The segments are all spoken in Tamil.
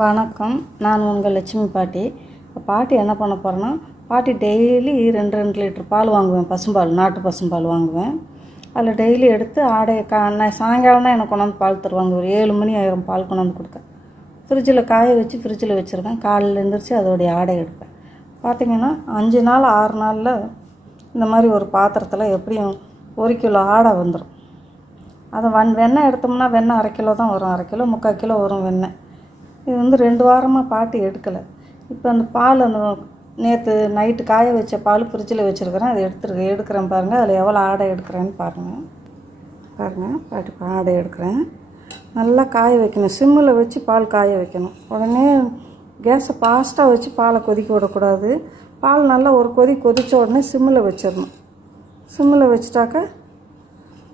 வணக்கம். நான் உங்கள் லட்சுமி பாட்டி. இப்போ பாட்டி என்ன பண்ண போகிறேன்னா, பாட்டி டெய்லி 2 லிட்டர் பால் வாங்குவேன். பசும்பால், நாட்டு பசும்பால் வாங்குவேன். அதில் டெய்லி எடுத்து ஆடையை சாயங்காலம் தான் எனக்கு கொண்டாந்து பால் தருவாங்க. ஒரு 7 மணி ஆயிரம் பால் கொண்டாந்து கொடுக்க. ஃப்ரிட்ஜில் காய வச்சு ஃப்ரிட்ஜில் வச்சுருக்கேன். காலையில் எழுந்திரிச்சு அதோடைய ஆடை எடுப்பேன். பார்த்திங்கன்னா 5 நாள் 6 நாளில் இந்த மாதிரி ஒரு பாத்திரத்தில் எப்படியும் 1 கிலோ ஆடை வந்துடும். அதை வெண்ணெய் எடுத்தோம்னா வெண்ணெய் 1/2 கிலோ தான் வரும். 1/2 கிலோ 3/4 கிலோ வரும் வெண்ணெய். இது 2 வாரமாக பாட்டி எடுக்கலை. இப்போ அந்த பால் நேற்று நைட்டு காய வச்ச பால் ஃப்ரிட்ஜில் வச்சுருக்கிறேன். அதை எடுக்கிறேன் பாருங்கள். அதில் எவ்வளோ ஆடை எடுக்கிறேன்னு பாருங்கள். பாட்டி ஆடை எடுக்கிறேன். நல்லா காய வைக்கணும். சிம்மில் வச்சு பால் காய வைக்கணும். உடனே கேஸை ஃபாஸ்ட்டாக வச்சு பாலை கொதிக்க விடக்கூடாது. பால் நல்லா ஒரு கொதித்த உடனே சிம்மில் வச்சிடணும். சிம்மில் வச்சுட்டாக்கா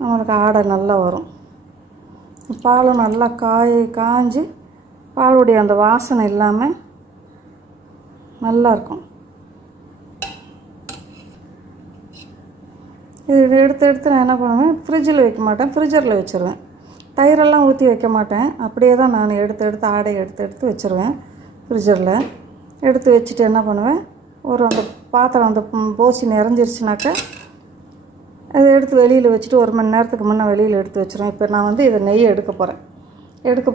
நம்மளுக்கு ஆடை நல்லா வரும். பாலும் நல்லா காஞ்சி பாலுடைய அந்த வாசனை இல்லாமல் நல்லாயிருக்கும். இது எடுத்து நான் என்ன பண்ணுவேன், ஃப்ரிட்ஜில் வைக்க மாட்டேன், ஃப்ரிட்ஜரில் வச்சுருவேன். தயிரெல்லாம் ஊற்றி வைக்க மாட்டேன். அப்படியே தான் நான் எடுத்து ஆடையை எடுத்து வச்சுருவேன். ஃப்ரிட்ஜரில் எடுத்து வச்சுட்டு என்ன பண்ணுவேன், அந்த பாத்திரம் அந்த போசி நிறைஞ்சிருச்சுனாக்கா அதை எடுத்து வெளியில் வச்சுட்டு 1 மணி நேரத்துக்கு முன்னே வெளியில் எடுத்து வச்சுருவேன். இப்போ நான் இதை நெய் எடுக்க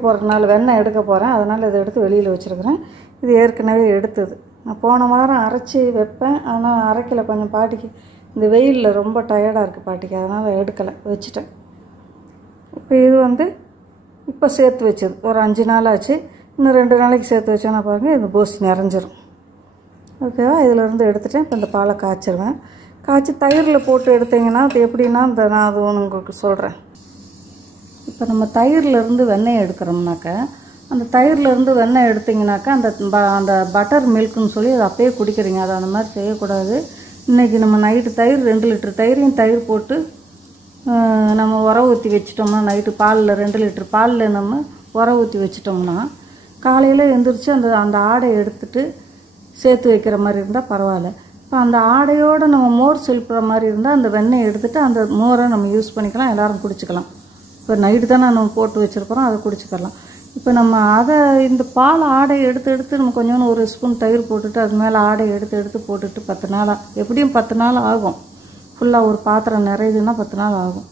போகிறதுனால வெண்ணெய் எடுக்க போகிறேன். அதனால் இதை எடுத்து வெளியில் வச்சுருக்கிறேன். இது ஏற்கனவே எடுத்தது. நான் போன வாரம் அரைச்சி வைப்பேன். ஆனால் அரைக்கலை. கொஞ்சம் பாட்டிக்கு இந்த வெயிலில் ரொம்ப டயர்டாக இருக்குது பாட்டிக்கு. அதனால் எடுக்கலை, வச்சுட்டேன். இப்போ இது இப்போ சேர்த்து வச்சது ஒரு 5 நாள் ஆச்சு. இன்னும் 2 நாளைக்கு சேர்த்து வச்சோன்னா பாருங்கள், இது போசி நிறைஞ்சிரும். ஓகேவா? இதிலேருந்து எடுத்துகிட்டேன். இப்போ இந்த பாலை காய்ச்சிருவேன். காய்ச்சி தயிரில் போட்டு எடுத்திங்கன்னா அது எப்படின்னா நான் அது உங்களுக்கு சொல்கிறேன். இப்போ நம்ம தயிர்லேருந்து வெண்ணெய் எடுக்கிறோம்னாக்கா, அந்த தயிர்லேருந்து வெண்ணெய் எடுத்திங்கனாக்கா அந்த பட்டர் மில்க்குன்னு சொல்லி அதை அப்பயே குடிக்கிறீங்க. அதை அந்த மாதிரி செய்யக்கூடாது. இன்றைக்கி நம்ம நைட்டு தயிர் 2 லிட்டர் தயிரையும் தயிர் போட்டு நம்ம உரம் ஊற்றி வச்சிட்டோம்னா, நைட்டு பாலில் 2 லிட்டர் பாலில் நம்ம உரம் ஊற்றி வச்சிட்டோம்னா, காலையில் எழுந்திரிச்சு அந்த ஆடையை எடுத்துகிட்டு சேர்த்து வைக்கிற மாதிரி இருந்தால் பரவாயில்ல. இப்போ அந்த ஆடையோடு நம்ம மோர் செலுப்புற மாதிரி இருந்தால் அந்த வெண்ணெய் எடுத்துகிட்டு அந்த மோரை நம்ம யூஸ் பண்ணிக்கலாம். எல்லோரும் குடிச்சிக்கலாம். இப்போ நைட்டு தானே நம்ம போட்டு வச்சுருக்கிறோம், அதை குடிச்சிக்கலாம். இப்போ நம்ம இந்த பால் ஆடையை எடுத்து நம்ம கொஞ்சோன்னு 1 ஸ்பூன் தயிர் போட்டுட்டு அது மேலே ஆடையை எடுத்து போட்டுட்டு 10 நாளாக எப்படியும் 10 நாள் ஆகும். ஃபுல்லாக ஒரு பாத்திரம் நிறையுதுன்னா 10 நாள் ஆகும்.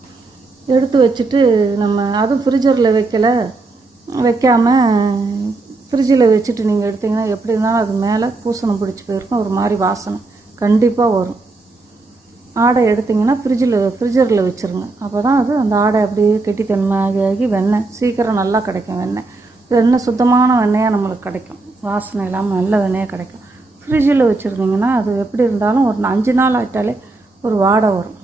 எடுத்து வச்சுட்டு நம்ம அதுவும் ஃப்ரிட்ஜரில் வைக்காமல் ஃப்ரிட்ஜில் வச்சுட்டு நீங்கள் எடுத்திங்கன்னா எப்படி இருந்தாலும் அது மேலே பூசணம் பிடிச்சி போயிருக்கும். ஒரு மாதிரி வாசனை கண்டிப்பாக வரும். ஆடை எடுத்திங்கன்னா ஃப்ரிட்ஜரில் வச்சுருங்க. அப்போ தான் அந்த ஆடை அப்படியே கெட்டித்தன்மையாகி வெண்ணெய் சீக்கிரம் நல்லா கிடைக்கும். வெண்ணெய் சுத்தமான வெண்ணெயாக நம்மளுக்கு கிடைக்கும். வாசனை இல்லாமல் நல்ல வெண்ணெயாக கிடைக்கும். ஃப்ரிட்ஜில் வச்சுருந்தீங்கன்னா அது எப்படி இருந்தாலும் ஒரு 5 நாள் ஆகிட்டாலே ஒரு வாடை வரும்.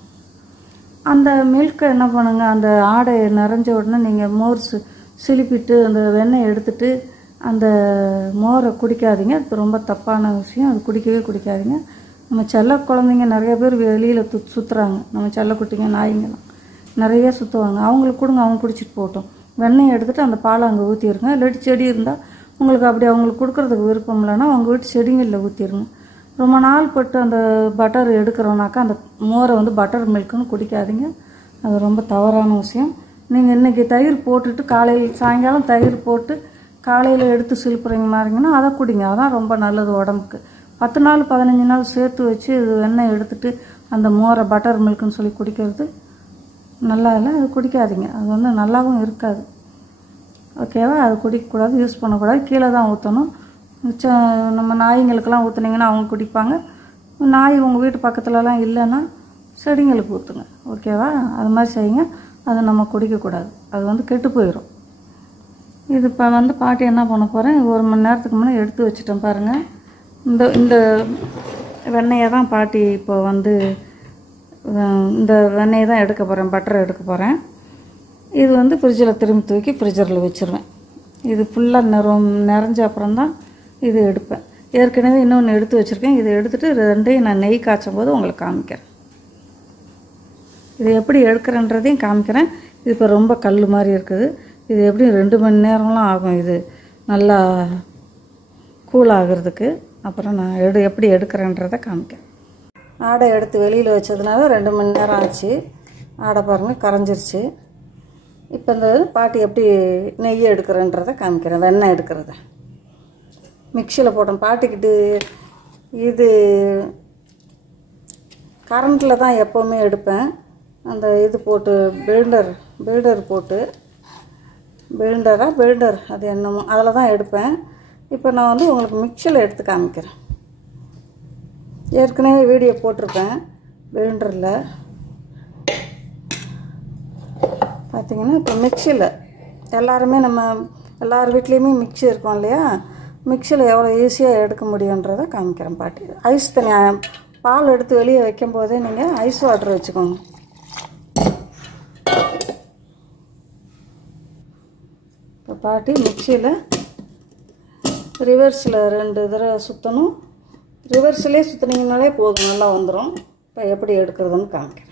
அந்த மில்கை என்ன பண்ணுங்க, அந்த ஆடை நிறைஞ்ச உடனே நீங்கள் மோர் சிலிப்பிட்டு அந்த வெண்ணெய் எடுத்துகிட்டு அந்த மோரை குடிக்காதீங்க. அது ரொம்ப தப்பான விஷயம். அது குடிக்காதீங்க. நம்ம செல்ல குழந்தைங்க நிறைய பேர் வெளியில் சுற்றுறாங்க. நம்ம செல்லக்குட்டிங்க நாய்ங்கெல்லாம் நிறைய சுற்றுவாங்க. அவங்களுக்கு கொடுங்க, அவங்க குடிச்சிட்டு போகட்டும். வெண்ணெய் எடுத்துகிட்டு அந்த பாலை அங்கே ஊற்றிடுங்க. இல்லாட்டி செடி இருந்தால் உங்களுக்கு அப்படி அவங்களுக்கு கொடுக்குறதுக்கு விருப்பம் இல்லைன்னா அவங்க வீட்டு செடிங்களில் ஊற்றிடுங்க. ரொம்ப நாள் பட்டு அந்த பட்டர் எடுக்கிறோன்னாக்கா அந்த மோரை பட்டர் மில்க்குன்னு குடிக்காதீங்க. அது ரொம்ப தவறான விஷயம். நீங்கள் இன்றைக்கி தயிர் போட்டுட்டு சாயங்காலம் தயிர் போட்டு காலையில் எடுத்து சிலுப்புறீங்க மாதிரிங்கன்னா அதை குடிங்க. அதான் ரொம்ப நல்லது உடம்புக்கு. 10 நாள் 15 நாள் சேர்த்து வச்சு இது வெண்ணெய் எடுத்துகிட்டு அந்த மோரை பட்டர் மில்க்குன்னு சொல்லி குடிக்கிறது நல்லா இல்லை. அது குடிக்காதீங்க. அது நல்லாவும் இருக்காது. ஓகேவா? அது குடிக்கக்கூடாது, யூஸ் பண்ணக்கூடாது. கீழே தான் ஊற்றணும். நம்ம நாய்ங்களுக்கெல்லாம் ஊற்றுனீங்கன்னா அவங்க குடிப்பாங்க. நாய் உங்கள் வீட்டு பக்கத்துலலாம் இல்லைன்னா செடிங்களுக்கு ஊற்றுங்க. ஓகேவா? அது மாதிரி செய்யுங்க. அதை நம்ம குடிக்கக்கூடாது. அது கெட்டு போயிடும். இது இப்போ பாட்டி என்ன பண்ண போகிறேன், 1 மணி நேரத்துக்கு முன்னே எடுத்து வச்சுட்டேன் பாருங்கள். இந்த வெண்ணெயை தான் பாட்டி இப்போ இந்த வெண்ணெயை தான் எடுக்க போகிறேன், பட்டர் எடுக்க போகிறேன். இது ஃப்ரிட்ஜில் திரும்பி தூக்கி ஃப்ரிட்ஜரில் வச்சுருவேன். இது ஃபுல்லாக நிறைஞ்ச அப்புறம் தான் இது எடுப்பேன். ஏற்கனவே இன்னொன்று எடுத்து வச்சுருக்கேன். இதை எடுத்துகிட்டு 2ஐயும் நான் நெய் காய்ச்சும் போது உங்களுக்கு காமிக்கிறேன். இது எப்படி எடுக்கிறேன்றதையும் காமிக்கிறேன். இது இப்போ ரொம்ப கல் மாதிரி இருக்குது. இது எப்படியும் 2 மணி நேரம்லாம் ஆகும் இது நல்லா கூல் ஆகிறதுக்கு. அப்புறம் நான் எப்படி எடுக்கிறேன்றதை காமிக்கிறேன். ஆடை எடுத்து வெளியில் வச்சதுனால 2 மணி நேரம் ஆச்சு. ஆடை பாருங்கள் கரைஞ்சிருச்சு. இப்போ இந்த பாட்டி எப்படி நெய் எடுக்கிறேன்றதை காமிக்கிறேன், வெண்ணெய் எடுக்கிறத. மிக்சியில் போட்டேன் பாட்டிக்கிட்டு. இது கரண்ட்டில் தான் எப்போவுமே எடுப்பேன். அந்த இது போட்டு பில்டர் போட்டு பில்டர் அது என்னமோ அதில் தான் எடுப்பேன். இப்போ நான் வந்து உங்களுக்கு மிக்சியில் எடுத்து காமிக்கிறேன். ஏற்கனவே வீடியோ போட்டிருப்பேன் பில்டரில். பார்த்திங்கன்னா இப்போ மிக்சியில் எல்லாருமே எல்லார் வீட்லேயுமே மிக்சி இருக்கும் இல்லையா, மிக்சியில் எவ்வளோ ஈஸியாக எடுக்க முடியுன்றதை காமிக்கிறேன் பாட்டி. ஐஸ் தண்ணி பால் எடுத்து வெளியே வைக்கும் போதே நீங்கள் ஐஸ் வாட்டர் வச்சுக்கோங்க. இப்போ பாட்டி மிக்சியில் ரிவர்ஸில் 2 தடவை சுற்றணும். ரிவர்ஸ்லேயே சுற்றினீங்கனாலே போதும், நல்லா வந்துடும். இப்போ எப்படி எடுக்கிறதுன்னு காமிக்கிறேன்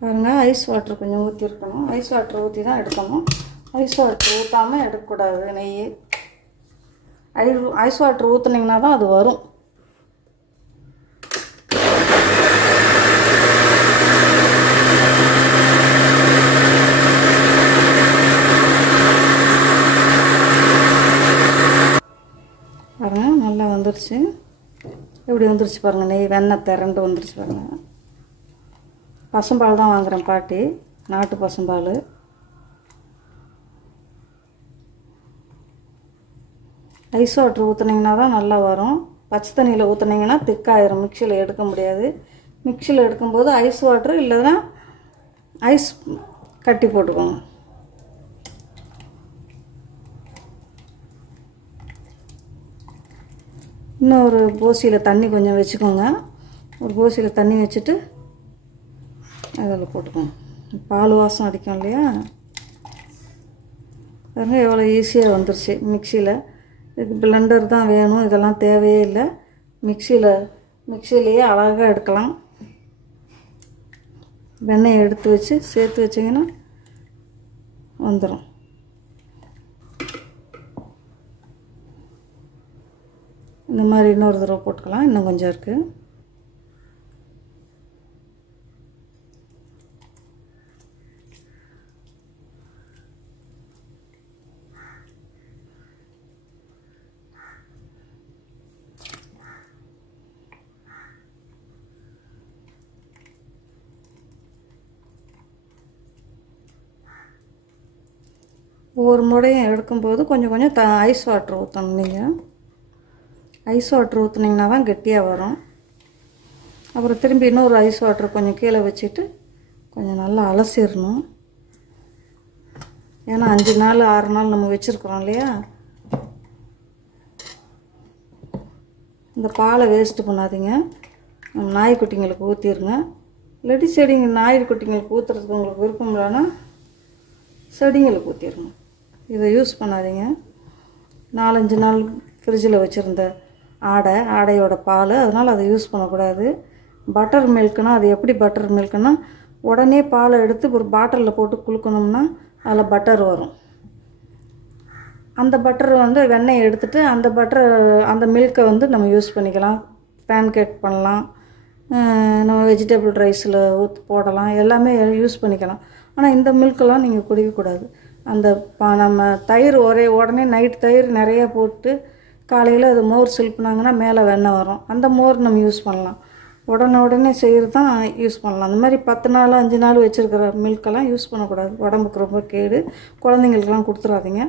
பாருங்கள். ஐஸ் வாட்டர் கொஞ்சம் ஊற்றிருக்கணும். ஐஸ் வாட்டர் ஊற்றி தான் எடுக்கணும். ஐஸ் வாட்டர் ஊற்றாமல் எடுக்கக்கூடாது நெய். ஐஸ் வாட்டர் ஊற்றுனீங்கன்னா தான் அது வரும். பாருங்கள் நல்லா வந்துருச்சு. எப்படி வந்துருச்சு பாருங்கள், நெய் வெண்ணெய் திரண்டு வந்துருச்சு பாருங்கள். பசும்பால் தான் வாங்குகிறேன் பாட்டி, நாட்டு பசும்பால். ஐஸ் வாட்டர் ஊற்றுனீங்கன்னா தான் நல்லா வரும். பச்சை தண்ணியில் ஊற்றுனீங்கன்னா திக்காயிரும், மிக்சியில் எடுக்க முடியாது. மிக்சியில் எடுக்கும்போது ஐஸ் வாட்டர் இல்லைன்னா ஐஸ் கட்டி போட்டுக்கோங்க. இன்னும் ஒரு போசியில் தண்ணி கொஞ்சம் வச்சுக்கோங்க. ஒரு போசியில் தண்ணி வச்சுட்டு அதில் போட்டுக்கோங்க. பால் வாசம் அடிக்கும் இல்லையா, பாருங்கள் எவ்வளோ ஈஸியாக வந்துருச்சு. மிக்சியில் இதுக்கு பிளெண்டர் தான் வேணும், இதெல்லாம் தேவையே இல்லை. மிக்சியிலேயே அழகாக எடுக்கலாம். வெண்ணெயை எடுத்து வச்சு சேர்த்து வச்சிங்கன்னா வந்துடும். இந்த மாதிரி இன்னொரு தடவை போட்டுக்கலாம். இன்னும் கொஞ்சம் இருக்குது. ஒவ்வொரு முறையும் எடுக்கும்போது கொஞ்சம் கொஞ்சம் ஐஸ் வாட்டர் ஊற்றணும். நீங்கள் ஐஸ் வாட்டர் ஊற்றுனீங்கன்னா தான் கெட்டியாக வரும். அப்புறம் திரும்பி இன்னொரு ஐஸ் வாட்டர் கொஞ்சம் கீழே வச்சுட்டு கொஞ்சம் நல்லா அலசிடணும். ஏன்னா 5 நாள் 6 நாள் நம்ம வச்சுருக்குறோம் இல்லையா, இந்த பாலை வேஸ்ட்டு பண்ணாதீங்க. நம்ம நாய்க்குட்டிங்களுக்கு ஊற்றிடுங்க. இல்லாட்டி செடிங்க நாய்க்குட்டிங்களுக்கு ஊற்றுறதுக்கு உங்களுக்கு விருப்பம் இல்லைன்னா செடிங்களுக்கு ஊற்றிடுங்க. இதை யூஸ் பண்ணாதீங்க. 4-5 நாள் ஃப்ரிட்ஜில் வச்சுருந்த ஆடையோட பால், அதனால் அதை யூஸ் பண்ணக்கூடாது. பட்டர் மில்க்குனா அது எப்படி பட்டர் மில்க்குன்னா, உடனே பாலை எடுத்து ஒரு பாட்டிலில் போட்டு குளுக்கணும்னா அதில் பட்டர் வரும். அந்த பட்டர் வந்து வெண்ணெயை எடுத்துகிட்டு அந்த மில்க்கை வந்து நம்ம யூஸ் பண்ணிக்கலாம். பேன் கேக் பண்ணலாம், நம்ம வெஜிடபிள் ரைஸில் ஊற்றி போடலாம், எல்லாமே யூஸ் பண்ணிக்கலாம். ஆனால் இந்த மில்க்கெல்லாம் நீங்கள் குடிக்கக்கூடாது. நம்ம தயிர் உடனே நைட் தயிர் நிறையா போட்டு காலையில் அது மோர் சில்ப்புனாங்கன்னா மேலே வெண்ணெய் வரும். அந்த மோர் நம்ம யூஸ் பண்ணலாம். உடனே செய்கிறது தான் யூஸ் பண்ணலாம். அந்த மாதிரி 10 நாள் 5 நாள் வச்சுருக்கிற மில்கெல்லாம் யூஸ் பண்ணக்கூடாது. உடம்புக்கு ரொம்ப கேடு. குழந்தைங்களுக்கெல்லாம் கொடுத்துடாதீங்க.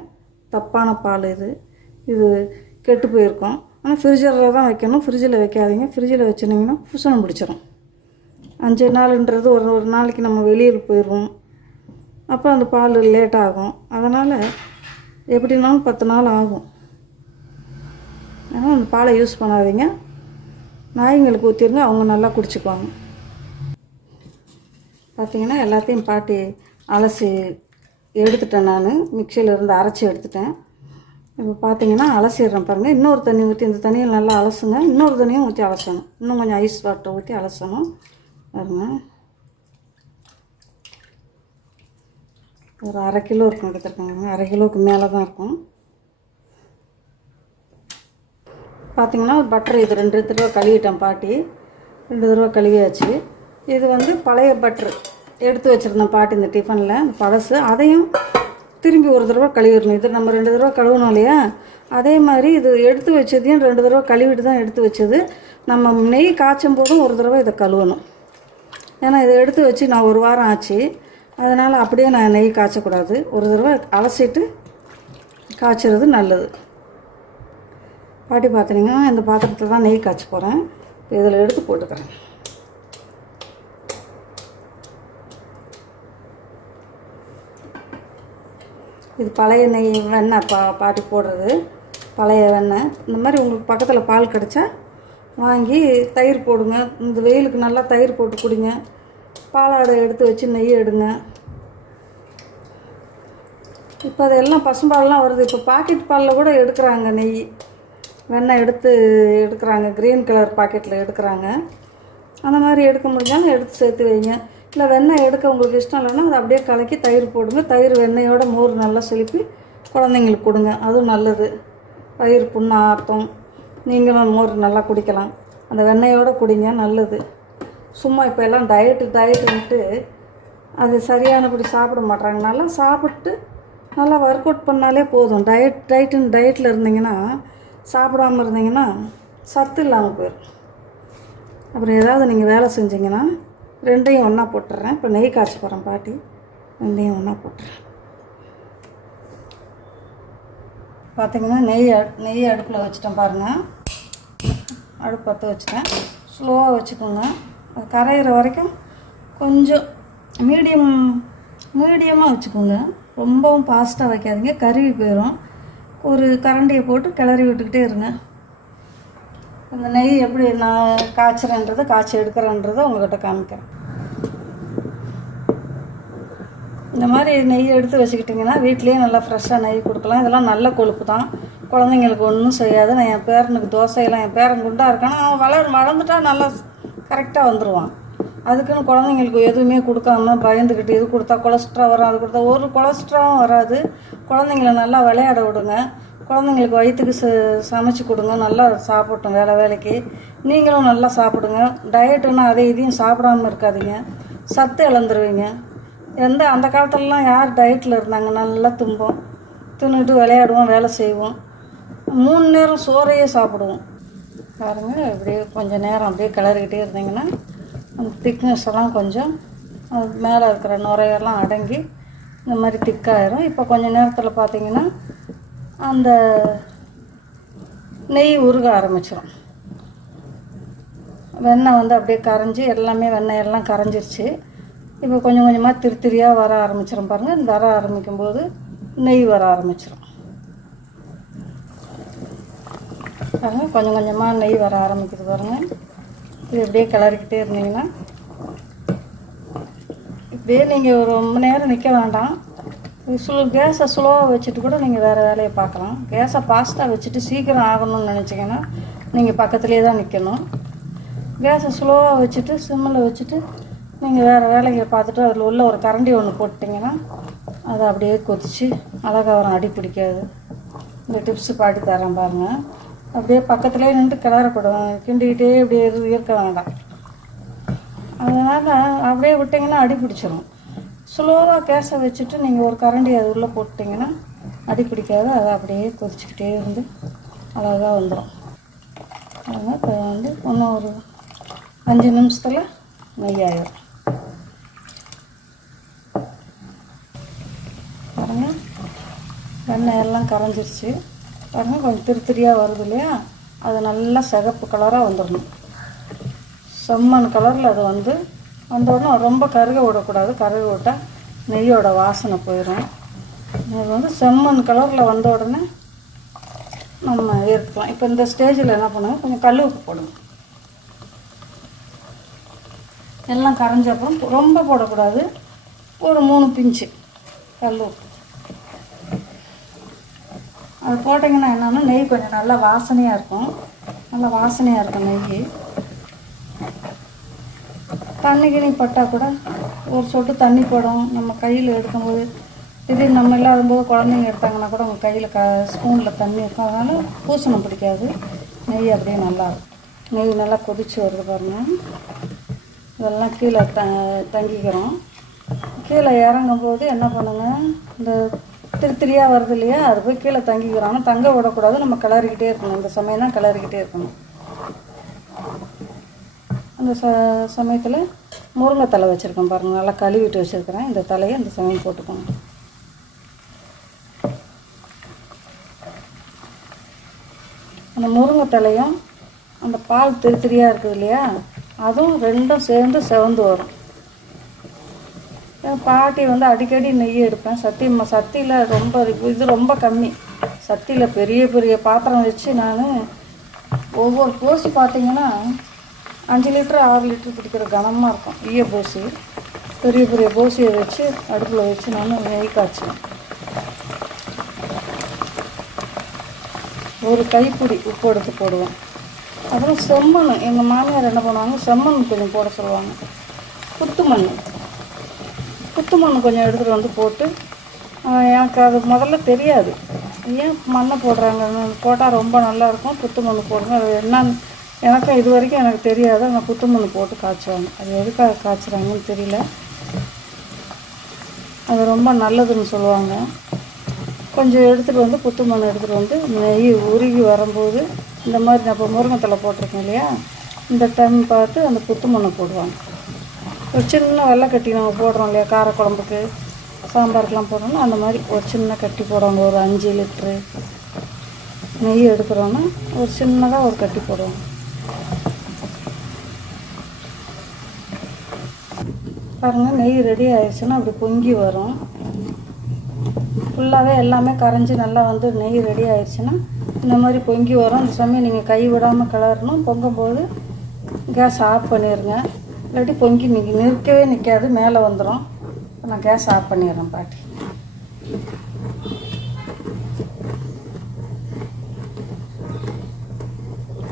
தப்பான பால் இது கெட்டு போயிருக்கும். ஆனால் ஃப்ரிட்ஜரில் தான் வைக்கணும், ஃப்ரிட்ஜில் வைக்காதீங்க. ஃப்ரிட்ஜில் வச்சுருந்தீங்கன்னா புசனம் பிடிச்சிரும். 5 நாளுன்றது ஒரு நாளைக்கு நம்ம வெளியில் போயிடுவோம். அப்போ அந்த பால் லேட் ஆகும். அதனால் எப்படினாலும் 10 நாள் ஆகும். ஆனால் அந்த பாலை யூஸ் பண்ணாதீங்க. நாய்ங்களுக்கு ஊற்றிருங்க, அவங்க நல்லா குடிச்சுக்குவாங்க. பார்த்திங்கன்னா எல்லாத்தையும் பாட்டி அலசி எடுத்துட்டேன். நான் மிக்சியில் இருந்து அரைச்சி எடுத்துட்டேன். இப்போ பார்த்திங்கன்னா அலசிடுறேன் பாருங்கள். இன்னொரு தண்ணி ஊற்றி இந்த தண்ணியில் நல்லா அலசுங்க. இன்னொரு தண்ணியும் ஊற்றி அலசணும். இன்னும் கொஞ்சம் ஐஸ் வாட்டர் ஊற்றி அலசணும் பாருங்க. ஒரு 1/2 கிலோ இருக்கும் எடுத்துருக்காங்க. 1/2 கிலோவுக்கு மேலே தான் இருக்கும். பார்த்திங்கன்னா பட்டர் இது 2 தடவை கழுவிட்டேன் பாட்டி. 2 தடவை கழுவியாச்சு. இது வந்து பழைய பட்டர் எடுத்து வச்சுருந்தேன் பாட்டி இந்த டிஃபனில், பழசு. அதையும் திரும்பி ஒரு தடவை கழுவிடணும். இது நம்ம 2 தடவை கழுவணும் இல்லையா, அதே மாதிரி இது எடுத்து வச்சதையும் 2 தடவை கழுவிட்டு தான் எடுத்து வச்சது. நம்ம நெய் காய்ச்சும் போதும் ஒரு தடவை இதை கழுவணும். ஏன்னா இதை எடுத்து வச்சு நான் 1 வாரம் ஆச்சு, அதனால் அப்படியே நான் நெய் காய்ச்சக்கூடாது. ஒரு தடவை அலசிட்டு காய்ச்சறது நல்லது. பாட்டி பார்த்தீங்கன்னா இந்த பாத்திரத்தில் தான் நெய் காய்ச்ச போகிறேன். இதில் எடுத்து போட்டுக்கிறேன். இது பழைய நெய் வெண்ணெய் பாட்டி போடுறது, பழைய வெண்ணெய். இந்த மாதிரி உங்களுக்கு பக்கத்தில் பால் கிடச்சா வாங்கி தயிர் போடுங்க. இந்த வெயிலுக்கு நல்லா தயிர் போட்டு குடிங்க. பாலாடை எடுத்து வச்சு நெய் எடுங்க. இப்போ அதெல்லாம் பசும்பால்லாம் வருது. இப்போ பாக்கெட் பாலில் கூட எடுக்கிறாங்க, நெய் வெண்ணெய் எடுக்கிறாங்க. க்ரீன் கலர் பாக்கெட்டில் எடுக்கிறாங்க. அந்த மாதிரி எடுக்க முடிஞ்சாலும் எடுத்து சேர்த்து வைங்க. இல்லை வெண்ணெய் எடுக்க உங்களுக்கு இஷ்டம் இல்லைன்னா அதை அப்படியே கலக்கி தயிர் போடுங்க. தயிர் வெண்ணெயோட மோர் நல்லா செலுப்பி குழந்தைங்களுக்கு கொடுங்க, அதுவும் நல்லது. வயிறு புண்ணு ஆற்றும். நீங்களும் மோர் நல்லா குடிக்கலாம். அந்த வெண்ணெயோடு குடிங்க, நல்லது. சும்மா இப்போ எல்லாம் டயட்டுன்ட்டு அது சரியானபடி சாப்பிட மாட்றாங்க. நல்லா சாப்பிட்டு நல்லா ஒர்க் அவுட் பண்ணாலே போதும். டயட்டில் இருந்தீங்கன்னா, சாப்பிடாமல் இருந்தீங்கன்னா சத்து இல்லாமல் போயிடும். அப்புறம் ஏதாவது நீங்கள் வேலை செஞ்சிங்கன்னா 2ஐயும் ஒன்றா போட்டுடுறேன். இப்போ நெய் காய்ச்சி போகிறேன் பாட்டி, 2ஐயும் ஒன்றா போட்டுறேன். பார்த்திங்கன்னா நெய் அடுப்பில் வச்சுட்டேன் பாருங்கள். அடுப்பு பற்ற வச்சுட்டேன். ஸ்லோவாக வச்சுக்கோங்க. அது கரையிற வரைக்கும் கொஞ்சம் மீடியமாக வச்சுக்கோங்க. ரொம்பவும் ஃபாஸ்ட்டாக வைக்காதீங்க, கருவி போயிடும். ஒரு கரண்டியை போட்டு கிளறி விட்டுக்கிட்டே இருங்க. இந்த நெய் எப்படி நான் காய்ச்சி எடுக்கிறேன்றதை உங்கள்கிட்ட காமிக்கிறேன். இந்த மாதிரி நெய் எடுத்து வச்சுக்கிட்டிங்கன்னா வீட்லேயே நல்லா ஃப்ரெஷ்ஷாக நெய் கொடுக்கலாம். இதெல்லாம் நல்ல கொழுப்பு தான், குழந்தைங்களுக்கு ஒன்றும் செய்யாது. நான் என் பேரனுக்கு தோசையெல்லாம், என் பேரன் குண்டாக இருக்கானா, அவன் வளர்ந்துட்டா நல்லா கரெக்டாக வந்துடுவான். அதுக்குன்னு குழந்தைங்களுக்கு எதுவுமே கொடுக்காம பயந்துக்கிட்டு இது கொடுத்தா கொலஸ்ட்ரால் வரும், அது கொடுத்தா ஒரு கொலஸ்ட்ராலும் வராது. குழந்தைங்கள நல்லா விளையாட விடுங்க. குழந்தைங்களுக்கு வயிற்றுக்கு சமைச்சு கொடுங்க, நல்லா சாப்பிட்டோம் வேலைக்கு. நீங்களும் நல்லா சாப்பிடுங்க. டயட்டுன்னா அதை இதையும் சாப்பிடாமல் இருக்காதீங்க, சத்து இழந்துருவீங்க. அந்த காலத்துலலாம் யார் டயட்டில் இருந்தாங்க? நல்லா தின்னுட்டு விளையாடுவோம், வேலை செய்வோம். 3 நேரம் சோறையே சாப்பிடுவோம். பாருங்கள், இப்படியே கொஞ்சம் நேரம் அப்படியே கிளறிக்கிட்டே இருந்தீங்கன்னா அந்த திக்னஸ் எல்லாம் கொஞ்சம் மேலே இருக்கிற நுரையெல்லாம் அடங்கி இந்த மாதிரி திக்காயிரும். இப்போ கொஞ்சம் நேரத்தில் பார்த்தீங்கன்னா அந்த நெய் உருக ஆரம்பிச்சிடும். வெண்ணெய் அப்படியே கரைஞ்சி எல்லாமே வெண்ணெயெல்லாம் கரைஞ்சிருச்சு. இப்போ கொஞ்சம் கொஞ்சமாக திரியாக வர ஆரம்பிச்சிடும் பாருங்கள். வர ஆரம்பிக்கும் போது நெய் வர ஆரம்பிச்சிடும் பாருங்கள். கொஞ்சம் கொஞ்சமாக நெய் வர ஆரம்பிக்குது பாருங்கள். இது இப்படியே கிளறிக்கிட்டே இருந்தீங்கன்னா இப்படியே நீங்கள் ரொம்ப நேரம் நிற்க வேண்டாம். கேஸை ஸ்லோவாக வச்சுட்டு கூட நீங்கள் வேறு வேலையை பார்க்கலாம். கேஸை ஃபாஸ்ட்டாக வச்சுட்டு சீக்கிரம் ஆகணும்னு நினச்சிங்கன்னா நீங்கள் பக்கத்துலேயே தான் நிற்கணும். கேஸை ஸ்லோவாக வச்சுட்டு சிம்மில் வச்சுட்டு நீங்கள் வேறு வேலையை பார்த்துட்டு அதில் உள்ள ஒரு கரண்டி ஒன்று போட்டிங்கன்னா அதை அப்படியே கொதித்து அழகாக வரும், அடி பிடிக்காது. இந்த டிப்ஸு பாட்டி தரேன் பாருங்கள். அப்படியே பக்கத்துலேயே நின்று கிளறக்கூடாது, கிண்டிக்கிட்டே இப்படியே இருக்க வேண்டாம். அதனால் அப்படியே விட்டிங்கன்னா அடி பிடிச்சிடும். ஸ்லோவாக கேஸை வச்சுட்டு நீங்கள் ஒரு கரண்டி அது உள்ளே போட்டிங்கன்னா அடி பிடிக்காது. அதை அப்படியே கொதிச்சுக்கிட்டே இருந்து அழகாக வந்துடும். அதனால் இப்போ இன்னும் ஒரு 5 நிமிஷத்தில் நெய் ஆயிடும் பாருங்கள். வெண்ணெய் எல்லாம் கரைஞ்சிருச்சு பாருங்கள். கொஞ்சம் திரியாக வருது இல்லையா, அது நல்லா சிகப்பு கலராக வந்துடணும். செம்மண் கலரில் அது வந்தோடனே ரொம்ப கருக விடக்கூடாது. கருக விட்டால் நெய்யோட வாசனை போயிடும். அது செம்மண் கலரில் வந்த உடனே நம்ம எடுத்துக்கலாம். இப்போ இந்த ஸ்டேஜில் என்ன பண்ணுங்க, கொஞ்சம் கல் உப்பு போடுங்க. எல்லாம் கரைஞ்ச அப்புறம் ரொம்ப போடக்கூடாது, ஒரு 3 பிஞ்சு கல் உப்பு. அது போட்டிங்கன்னா என்னென்னா நெய் கொஞ்சம் நல்லா வாசனையாக இருக்கும். நெய் தண்ணி பட்டால் கூட ஒரு சொட்டு தண்ணி போடும். நம்ம கையில் எடுக்கும்போது திடீர்னு நம்ம இல்லாதபோது குழந்தைங்க எடுத்தாங்கன்னா கூட உங்கள் கையில் ஸ்பூனில் தண்ணி இருக்கும். அதனால் பூசணம் பிடிக்காது. நெய் அப்படியே நல்லாயிருக்கும். நெய் நல்லா கொதித்து வருது பாருங்கள். இதெல்லாம் கீழே தங்கிக்கிறோம். கீழே இறங்கும்போது என்ன பண்ணுங்கள், இந்த திரியாக வருது இல்லையா, அது போய் கீழே தங்கிக்கிறோம். ஆனால் தங்க விடக்கூடாது, நம்ம கிளறிக்கிட்டே இருக்கணும். இந்த சமயம் தான் கிளறிக்கிட்டே இருக்கணும். அந்த சமயத்தில் முருங்கை தலை வச்சுருக்கேன் பாருங்கள், நல்லா கழுவிட்டு வச்சுருக்கிறேன். இந்த தலையை இந்த சமயம் போட்டுக்கோங்க. அந்த முருங்கை தலையும் அந்த பால் திரியாக இருக்குது இல்லையா, அதுவும் ரெண்டும் சேர்ந்து செவந்து வரும். பாட்டி வந்து அடிக்கடி நெய் எடுப்பேன். சட்டியில் ரொம்ப இது ரொம்ப கம்மி. சட்டியில் பெரிய பெரிய பாத்திரம் வச்சு நான் ஒவ்வொரு போசி பார்த்தீங்கன்னா 5 லிட்டர் 6 லிட்டர் பிடிக்கிற கனமாக இருக்கும். ஈய போசி பெரிய பெரிய போசியை வச்சு அடுப்பில் வச்சு நான் நெய் காய்ச்சுவேன். ஒரு கைப்பிடி உப்பு எடுத்து போடுவேன். அப்புறம் செம்மண், எங்கள் மாமியார் என்ன பண்ணுவாங்க, செம்மண் கொஞ்சம் போட சொல்லுவாங்க. குத்து மண் கொஞ்சம் எடுத்துகிட்டு வந்து போட்டு, எனக்கு அது முதல்ல தெரியாது ஏன் மண்ணை போடுறாங்கன்னு. போட்டால் ரொம்ப நல்லாயிருக்கும், குத்து மண் போடுங்க. அது என்னன்னு எனக்கும் இது வரைக்கும் எனக்கு தெரியாது. அந்த குத்து மண் போட்டு காய்ச்சுவாங்க. அது எதுக்காக காய்ச்சுறாங்கன்னு தெரியல. அது ரொம்ப நல்லதுன்னு சொல்லுவாங்க. கொஞ்சம் எடுத்துகிட்டு வந்து குத்து மண் எடுத்துகிட்டு வந்து நெய் உருகி வரும்போது இந்த மாதிரி நான் இப்போ முருங்கத்தலை போட்டிருக்கேன் இல்லையா, இந்த டைம் பார்த்து அந்த குத்து மண்ணை போடுவாங்க. ஒரு சின்ன வெள்ளைக்கட்டி நம்ம போடுறோம் இல்லையா, காரக்குழம்புக்கு சாம்பாருக்கெலாம் போடுறோம்னா அந்த மாதிரி ஒரு சின்ன கட்டி போடுவாங்க. ஒரு 5 லிட்ரு நெய் எடுக்கிறோன்னா ஒரு சின்னதாக ஒரு கட்டி போடுவாங்க. பாருங்கள், நெய் ரெடி ஆயிடுச்சுன்னா அப்படி பொங்கி வரும். ஃபுல்லாகவே எல்லாமே கரைஞ்சி நல்லா வந்து நெய் ரெடி ஆயிடுச்சுன்னா இந்த மாதிரி பொங்கி வரும். இந்த சமயம் நீங்கள் கை விடாமல் கிளறணும். பொங்கும்போது கேஸ் ஆஃப் பண்ணிடுங்க. இல்லாட்டி பொங்கி நிற்கவே நிற்காது, மேலே வந்துடும். நான் கேஸ் ஆஃப் பண்ணிடுறேன் பாட்டி.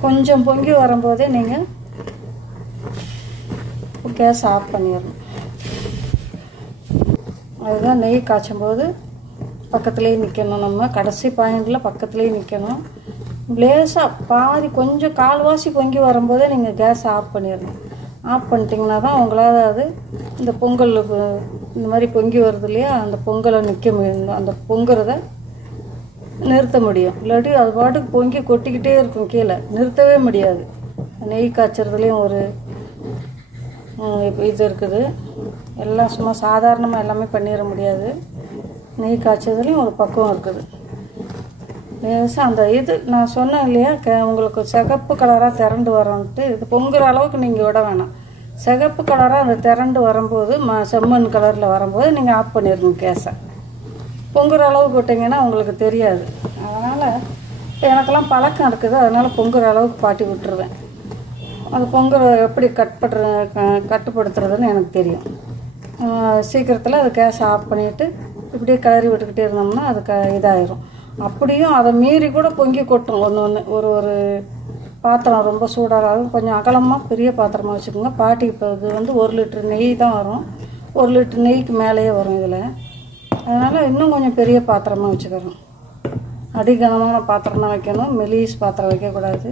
கொஞ்சம் பொங்கி வரும்போதே நீங்கள் கேஸ் ஆஃப் பண்ணிடணும். அதுதான் நெய் காய்ச்சும் போது பக்கத்துலேயே நிற்கணும். நம்ம கடைசி பாயிண்டில் பக்கத்துலேயே நிற்கணும். லேசாக பாதி கொஞ்சம் கால்வாசி பொங்கி வரும்போதே நீங்கள் கேஸ் ஆஃப் பண்ணிடணும். ஆஃப் பண்ணிட்டீங்கன்னா தான் உங்களால் அது இந்த பொங்கலுக்கு இந்த மாதிரி பொங்கி வருது இல்லையா, அந்த பொங்கலை நிற்க முடியும், அந்த பொங்குறத நிறுத்த முடியும். இல்லாட்டி அது பாட்டுக்கு பொங்கி கொட்டிக்கிட்டே இருக்கும், கீழே நிறுத்தவே முடியாது. நெய் காய்ச்சறதுலேயும் ஒரு இது இருக்குது. எல்லாம் சும்மா சாதாரணமாக எல்லாமே பண்ணிட முடியாது. நெய் காய்ச்சதுலேயும் ஒரு பக்குவம் இருக்குது. லேசாக அந்த இது நான் சொன்னேன் இல்லையா, உங்களுக்கு சிகப்பு கலராக திரண்டு வரோன்ட்டு, இது பொங்குற அளவுக்கு நீங்கள் விட வேணாம். சிகப்பு கலராக அந்த திரண்டு வரும்போது செம்மண் கலரில் வரும்போது நீங்கள் ஆஃப் பண்ணிடுங்க கேஸை. பொங்குற அளவுக்கு விட்டிங்கன்னா உங்களுக்கு தெரியாது. அதனால் இப்போ எனக்கெல்லாம் பழக்கம் இருக்குது, அதனால் பொங்குற அளவுக்கு பாட்டி விட்டுருவேன். அது பொங்குற எப்படி கட்டுப்படுத்துறதுன்னு எனக்கு தெரியும். சீக்கிரத்தில் அது கேஸை ஆஃப் பண்ணிவிட்டு இப்படியே கிளறி விட்டுக்கிட்டே இருந்தோம்னா அது இதாகிடும். அப்படியும் அதை மீறி கூட பொங்கி கொட்டும். ஒரு பாத்திரம் ரொம்ப சூடாக கொஞ்சம் அகலமாக பெரிய பாத்திரமாக வச்சுக்கோங்க. பாட்டி இப்போ இது வந்து 1 லிட்டர் நெய் தான் வரும். 1 லிட்டர் நெய்க்கு மேலேயே வரும் இதில். அதனால் இன்னும் கொஞ்சம் பெரிய பாத்திரமாக வச்சுக்கிறோம். அடிகனமான பாத்திரம் தான் வைக்கணும், மெலிஸ் பாத்திரம் வைக்கக்கூடாது.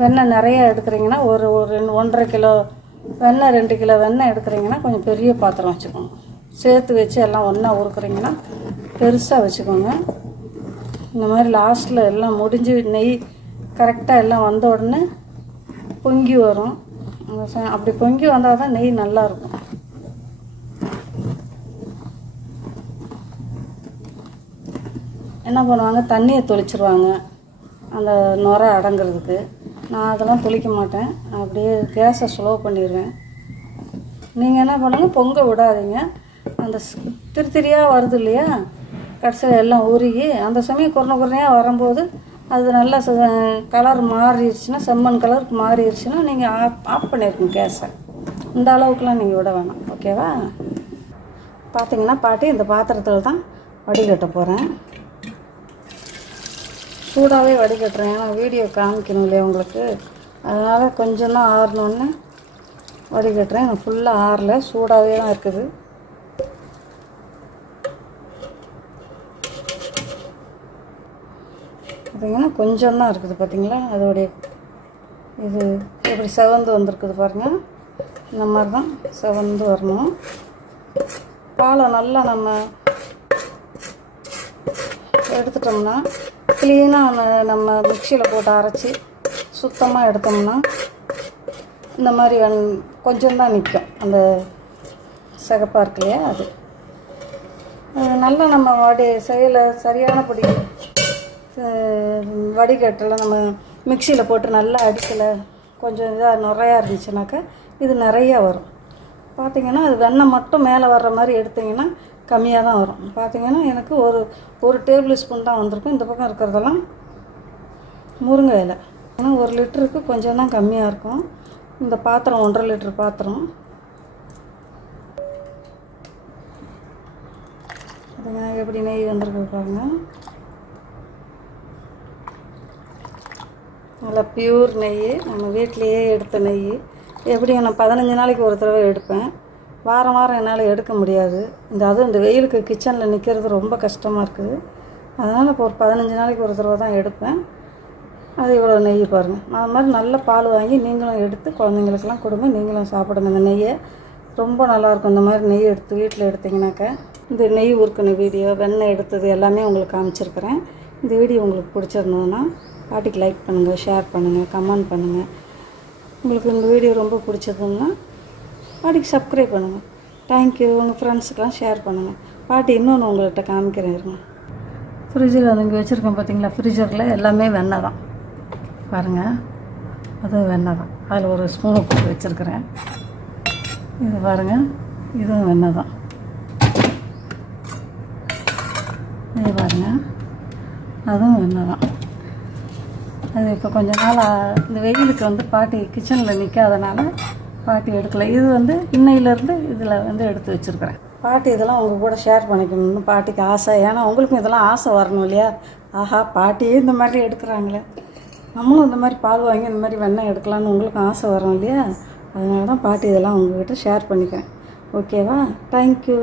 வெண்ணெய் நிறையா எடுக்கிறீங்கன்னா ஒரு 1.5 கிலோ வெண்ணெய் 2 கிலோ வெண்ணெய் எடுக்கிறீங்கன்னா கொஞ்சம் பெரிய பாத்திரம் வச்சுக்கோங்க. சேர்த்து வச்சு எல்லாம் ஒன்றா உருக்குறீங்கன்னா பெருசாக வச்சுக்கோங்க. இந்த மாதிரி லாஸ்ட்டில் எல்லாம் முடிஞ்சு நெய் கரெக்டாக எல்லாம் வந்த உடனே பொங்கி வரும். அப்படி பொங்கி வந்தால் தான் நெய் நல்லாயிருக்கும். என்ன பண்ணுவாங்க, தண்ணியை தொளிச்சிருவாங்க அந்த நுரை அடங்கிறதுக்கு. நான் அதெல்லாம் தொளிக்க மாட்டேன், அப்படியே கேஸை ஸ்லோ பண்ணிடுவேன். நீங்கள் என்ன பண்ணுங்கள், பொங்க விடாதீங்க. அந்த திரியாக வருது இல்லையா, கடைசியில் எல்லாம் உருகி அந்த சமயம் குறையாக வரும்போது அது நல்லா கலர் மாறிடுச்சுன்னா, செம்மண் கலருக்கு மாறிடுச்சுன்னா நீங்கள் ஆஃப் பண்ணியிருக்கணும் கேஸை. இந்த அளவுக்குலாம் நீங்கள் விட வேணாம். ஓகேவா? பார்த்தீங்கன்னா பாட்டி இந்த பாத்திரத்தில் தான் வடிகட்ட போகிறேன். சூடாகவே வடிகட்டுறேன், ஏன்னா வீடியோ காமிக்கணும் இல்லையா உங்களுக்கு. அதனால் கொஞ்சம் தான் ஆறணுன்னு வடிகட்டுறேன். ஃபுல்லாக ஆறல, சூடாகவே தான் இருக்குது. பார்த்தீங்கன்னா கொஞ்சம் தான் இருக்குது. பார்த்தீங்களா அதோடைய இது எப்படி செவந்து வந்திருக்குது பாருங்கள். இந்த மாதிரி தான் செவந்து வரணும். பாலை நல்லா நம்ம எடுத்துட்டோம்னா க்ளீனாக நம்ம மிக்சியில் போட்டு அரைச்சி சுத்தமாக எடுத்தோம்னா இந்த மாதிரி கொஞ்சம் தான் நிற்கும். அந்த சிகப்பாக இருக்கு இல்லையா, அது நல்லா நம்ம சரியான பொடி வடிகட்டில் நம்ம மிக்சியில் போட்டு நல்லா அடிக்கலை, கொஞ்சம் இதாக நிறையா இருந்துச்சுனாக்கா இது நிறையா வரும். பார்த்திங்கன்னா அது வெண்ணெய் மட்டும் மேலே வர்ற மாதிரி எடுத்திங்கன்னா கம்மியாக தான் வரும். பார்த்திங்கன்னா எனக்கு ஒரு டேபிள் ஸ்பூன் தான் வந்திருக்கும். இந்த பக்கம் இருக்கிறதெல்லாம் முருங்கை இலை. ஏன்னா 1 லிட்டருக்கு கொஞ்சம் தான் கம்மியாக இருக்கும். இந்த பாத்திரம் 1.5 லிட்டர் பாத்திரம். அதுங்க எப்படி நெய் வந்திருக்கு பாருங்க. நல்லா பியூர் நெய், நம்ம வீட்டிலையே எடுத்த நெய். எப்படியும் நான் 15 நாளைக்கு ஒரு தடவை எடுப்பேன். வாரம் என்னால் எடுக்க முடியாது. அதுவும் இந்த வெயிலுக்கு கிச்சனில் நிற்கிறது ரொம்ப கஷ்டமாக இருக்குது. அதனால் இப்போ ஒரு 15 நாளைக்கு ஒரு தடவை தான் எடுப்பேன். அது இவ்வளோ நெய் பாருங்கள். அது மாதிரி நல்ல பால் வாங்கி நீங்களும் எடுத்து குழந்தைங்களுக்கெல்லாம் கொடுங்க, நீங்களும் சாப்பிடுங்க. இந்த நெய்யை ரொம்ப நல்லாயிருக்கும். இந்த மாதிரி நெய் எடுத்து வீட்டில் எடுத்திங்கனாக்கா இந்த நெய் உருக்கின வீடியோ, வெண்ணெய் எடுத்தது எல்லாமே உங்களுக்கு காமிச்சிருக்கிறேன். இந்த வீடியோ உங்களுக்கு பிடிச்சிருந்ததுன்னா பாட்டிக்கு லைக் பண்ணுங்கள், ஷேர் பண்ணுங்கள், கமெண்ட் பண்ணுங்கள். உங்களுக்கு இந்த வீடியோ ரொம்ப பிடிச்சதுன்னா பாட்டிக்கு சப்ஸ்கிரைப் பண்ணுங்கள். தேங்க்யூ. உங்கள் ஃப்ரெண்ட்ஸுக்கெலாம் ஷேர் பண்ணுங்கள். பாட்டி இன்னொன்று உங்கள்கிட்ட காமிக்கிறேன் இருங்க. ஃப்ரிட்ஜில் அது இங்கே வச்சுருக்கேன் பார்த்தீங்களா, ஃப்ரிட்ஜரில் எல்லாமே வெண்ணெய் தான் பாருங்கள். அதுவும் வெண்ணெய் தான். அதில் ஒரு ஸ்பூனை போட்டு வச்சுருக்கிறேன். இது பாருங்கள், இதுவும் வெண்ணெய் தான். இது பாருங்கள், அதுவும் வெண்ணெய் தான். அது இப்போ கொஞ்ச நாள் இந்த வெயிலுக்கு பாட்டி கிச்சனில் நிற்காதனால பாட்டி எடுக்கலை. இது இன்னையிலேருந்து இதில் எடுத்து வச்சுருக்கிறேன். பாட்டி இதெல்லாம் உங்கள் கூட ஷேர் பண்ணிக்கணும்னு பாட்டிக்கு ஆசை. ஏன்னா உங்களுக்கும் இதெல்லாம் ஆசை வரணும் இல்லையா. ஆஹா, பாட்டியே இந்த மாதிரி எடுக்கிறாங்களே, நம்மளும் இந்த மாதிரி பால் வாங்கி இந்த மாதிரி வெண்ணெய் எடுக்கலான்னு உங்களுக்கும் ஆசை வரும் இல்லையா. அதனால தான் பாட்டி இதெல்லாம் உங்கள்கிட்ட ஷேர் பண்ணிக்கிறேன். ஓகேவா? தேங்க்யூ.